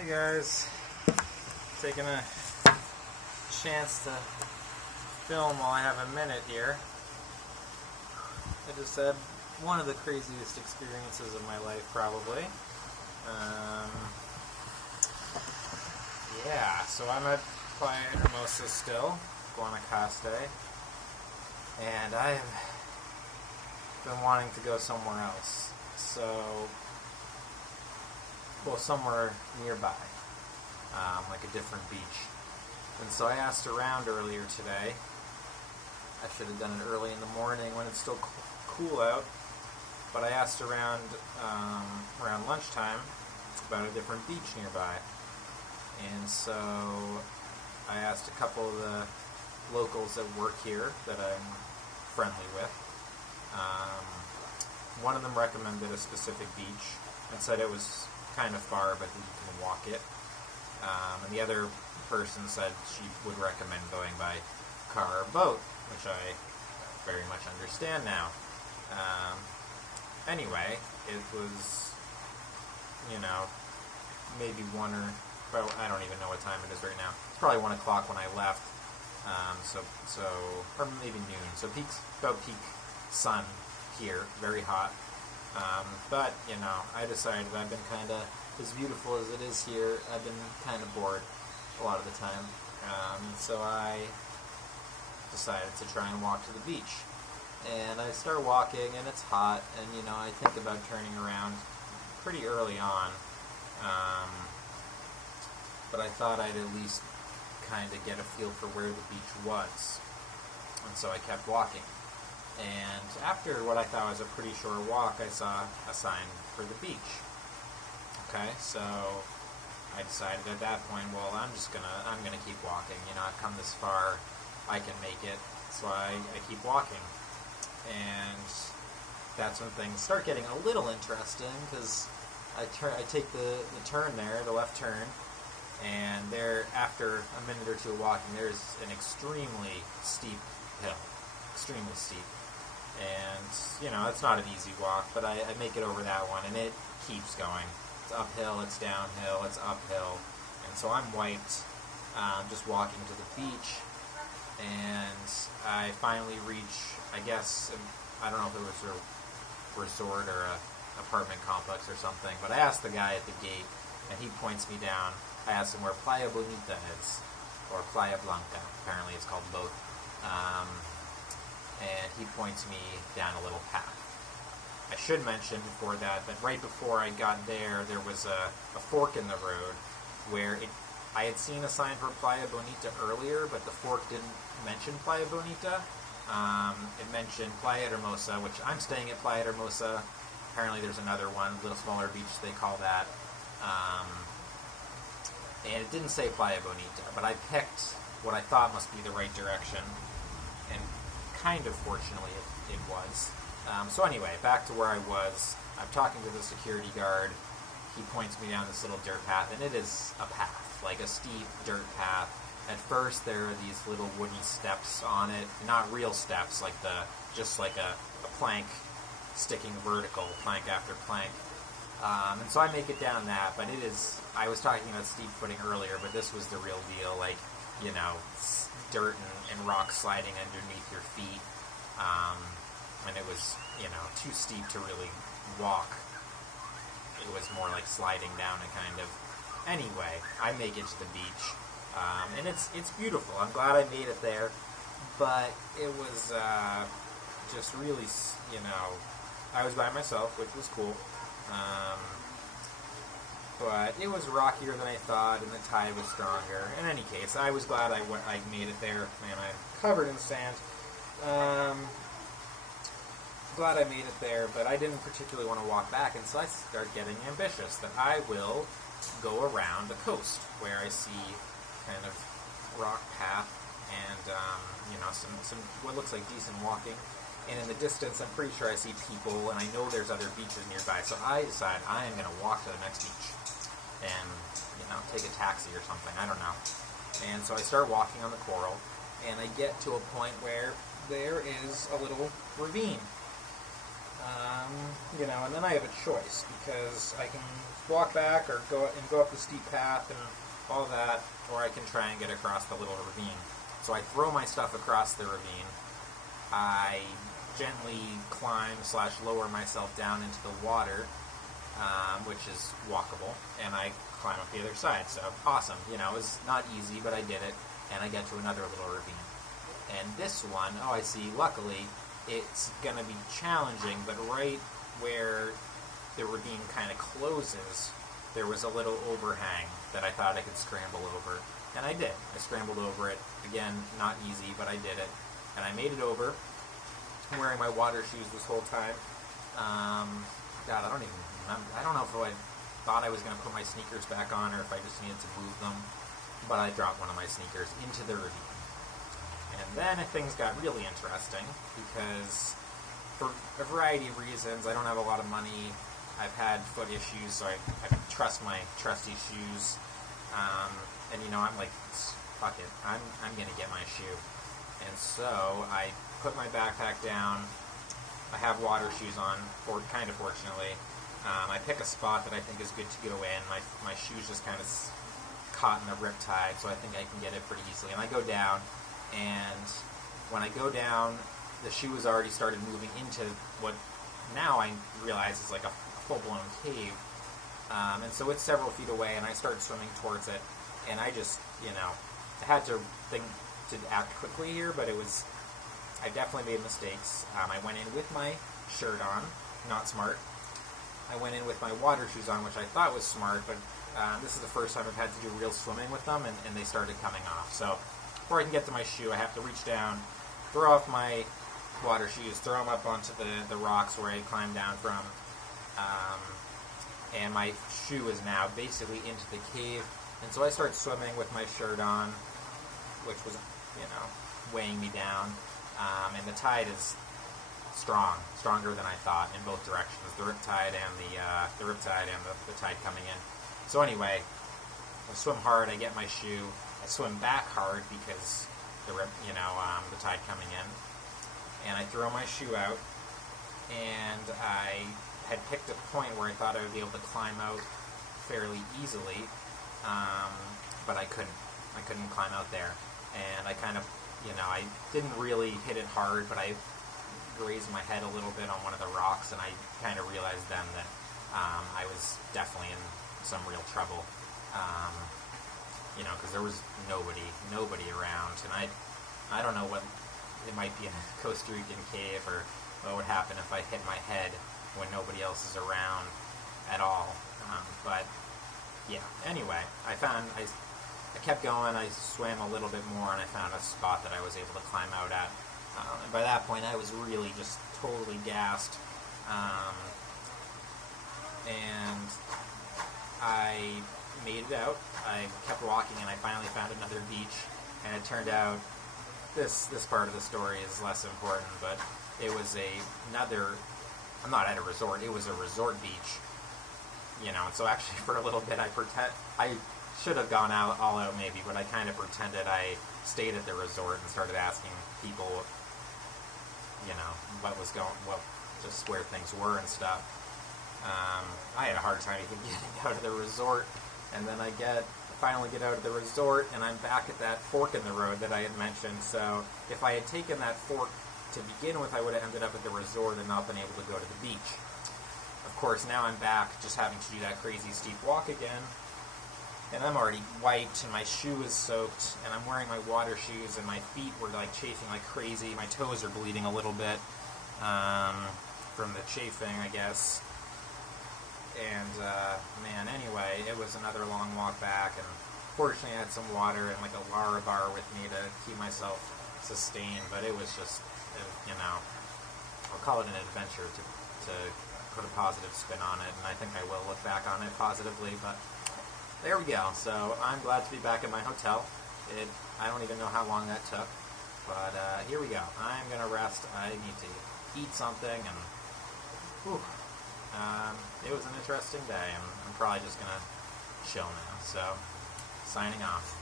Hey guys, taking a chance to film while I have a minute here. I just had one of the craziest experiences of my life, probably. So I'm at Playa Hermosa still, going to Costa, and I have been wanting to go somewhere else. Somewhere nearby, like a different beach. And so I asked around earlier today. I should have done it early in the morning when it's still cool out, but I asked around lunchtime about a different beach nearby. And so I asked a couple of the locals that work here that I'm friendly with. One of them recommended a specific beach and said it was kind of far, but you can walk it. And the other person said she would recommend going by car or boat, which I very much understand now. Anyway, it was, maybe I don't even know what time it is right now. It's probably 1 o'clock when I left. Or maybe noon. So about peak sun here, very hot. But I decided I've been kind of, as beautiful as it is here, I've been kind of bored a lot of the time. So I decided to try and walk to the beach. And I start walking, and it's hot, and I think about turning around pretty early on. But I thought I'd at least kind of get a feel for where the beach was. And so I kept walking. And after what I thought was a pretty short walk, I saw a sign for the beach. Okay, so I decided at that point, well, I'm gonna keep walking. I've come this far, I can make it. So I keep walking. And that's when things start getting a little interesting, because I take the turn there, the left turn, and there, after a minute or two of walking, there's an extremely steep hill. Extremely steep. And, it's not an easy walk, but I make it over that one, and it keeps going. It's uphill, it's downhill, it's uphill. And so I'm wiped, just walking to the beach, and I finally reach, I guess, I don't know if it was a resort or a apartment complex or something, but I asked the guy at the gate, and he points me down. I asked him where Playa Bonita is, or Playa Blanca. Apparently it's called both. And he points me down a little path. I should mention before that right before I got there was a fork in the road where I had seen a sign for Playa Bonita earlier, but the fork didn't mention Playa Bonita. It mentioned Playa Hermosa, which I'm staying at Playa Hermosa. Apparently there's another one, a little smaller beach they call that. And it didn't say Playa Bonita, but I picked what I thought must be the right direction, and kind of fortunately it was. So anyway, back to where I was. I'm talking to the security guard. He points me down this little dirt path, and it is a path, like a steep dirt path. At first there are these little wooden steps on it, not real steps, just like a plank sticking vertical, plank after plank. And so I make it down that, but I was talking about steep footing earlier, but this was the real deal, dirt and rock sliding underneath your feet, and it was, too steep to really walk. It was more like sliding down a kind of. Anyway, I make it to the beach, and it's beautiful. I'm glad I made it there, but it was just really, I was by myself, which was cool. But it was rockier than I thought, and the tide was stronger. In any case, I was glad I made it there. Man, I'm covered in sand. Glad I made it there, but I didn't particularly want to walk back, and so I start getting ambitious that I will go around the coast where I see kind of rock path and some what looks like decent walking. And in the distance, I'm pretty sure I see people, and I know there's other beaches nearby. So I decide I am going to walk to the next beach and, take a taxi or something. I don't know. And so I start walking on the coral, and I get to a point where there is a little ravine. And then I have a choice because I can walk back or go up the steep path and all that, or I can try and get across the little ravine. So I throw my stuff across the ravine. I gently climb/lower myself down into the water, which is walkable, and I climb up the other side. So awesome. It was not easy, but I did it, and I get to another little ravine. And this one, I see, luckily, it's going to be challenging, but right where the ravine kind of closes, there was a little overhang that I thought I could scramble over. And I did. I scrambled over it. Again, not easy, but I did it. And I made it over. I'm wearing my water shoes this whole time. God, I don't even remember. I don't know if I thought I was going to put my sneakers back on or if I just needed to move them. But I dropped one of my sneakers into the ravine. And then things got really interesting because for a variety of reasons, I don't have a lot of money. I've had foot issues, so I trust my trusty shoes. I'm like, fuck it, I'm going to get my shoe. And so I put my backpack down. I have water shoes on, kind of fortunately. I pick a spot that I think is good to go in. My shoes just kind of caught in the riptide, so I think I can get it pretty easily. And I go down, and when I go down, the shoe has already started moving into what now I realize is like a full-blown cave. And so it's several feet away, and I start swimming towards it. And I just, I had to think to act quickly here, but I definitely made mistakes. I went in with my shirt on, not smart. I went in with my water shoes on, which I thought was smart, but this is the first time I've had to do real swimming with them, and they started coming off. So before I can get to my shoe, I have to reach down, throw off my water shoes, throw them up onto the rocks where I climbed down from, and my shoe is now basically into the cave. And so I start swimming with my shirt on, which was, weighing me down. And the tide is stronger than I thought in both directions, the riptide and the tide coming in. So anyway, I swim hard. I get my shoe. I swim back hard because the tide coming in, and I throw my shoe out. And I had picked a point where I thought I would be able to climb out fairly easily. But I couldn't climb out there, and I kind of, I didn't really hit it hard, but I grazed my head a little bit on one of the rocks, and I kind of realized then that I was definitely in some real trouble, because there was nobody around, and I don't know what, it might be in a Costa Rican cave, or what would happen if I hit my head when nobody else is around at all, but yeah, anyway, I kept going, I swam a little bit more, and I found a spot that I was able to climb out at. And by that point, I was really just totally gassed. And I made it out. I kept walking, and I finally found another beach. And it turned out, this part of the story is less important, but it was I'm not at a resort, it was a resort beach. And so actually for a little bit I should have gone all out maybe, but I kind of pretended I stayed at the resort and started asking people, just where things were and stuff. I had a hard time even getting out of the resort, and then I finally get out of the resort, and I'm back at that fork in the road that I had mentioned. So if I had taken that fork to begin with, I would have ended up at the resort and not been able to go to the beach. Of course, now I'm back just having to do that crazy steep walk again, and I'm already wiped, and my shoe is soaked, and I'm wearing my water shoes, and my feet were like chafing like crazy. My toes are bleeding a little bit from the chafing, I guess. And anyway, it was another long walk back, and fortunately I had some water and like a Lara bar with me to keep myself sustained, but it was just, I'll call it an adventure to put a positive spin on it, and I think I will look back on it positively, but there we go. So I'm glad to be back at my hotel. I don't even know how long that took, but here we go. I'm going to rest. I need to eat something, and it was an interesting day, and I'm probably just going to chill now. So, signing off.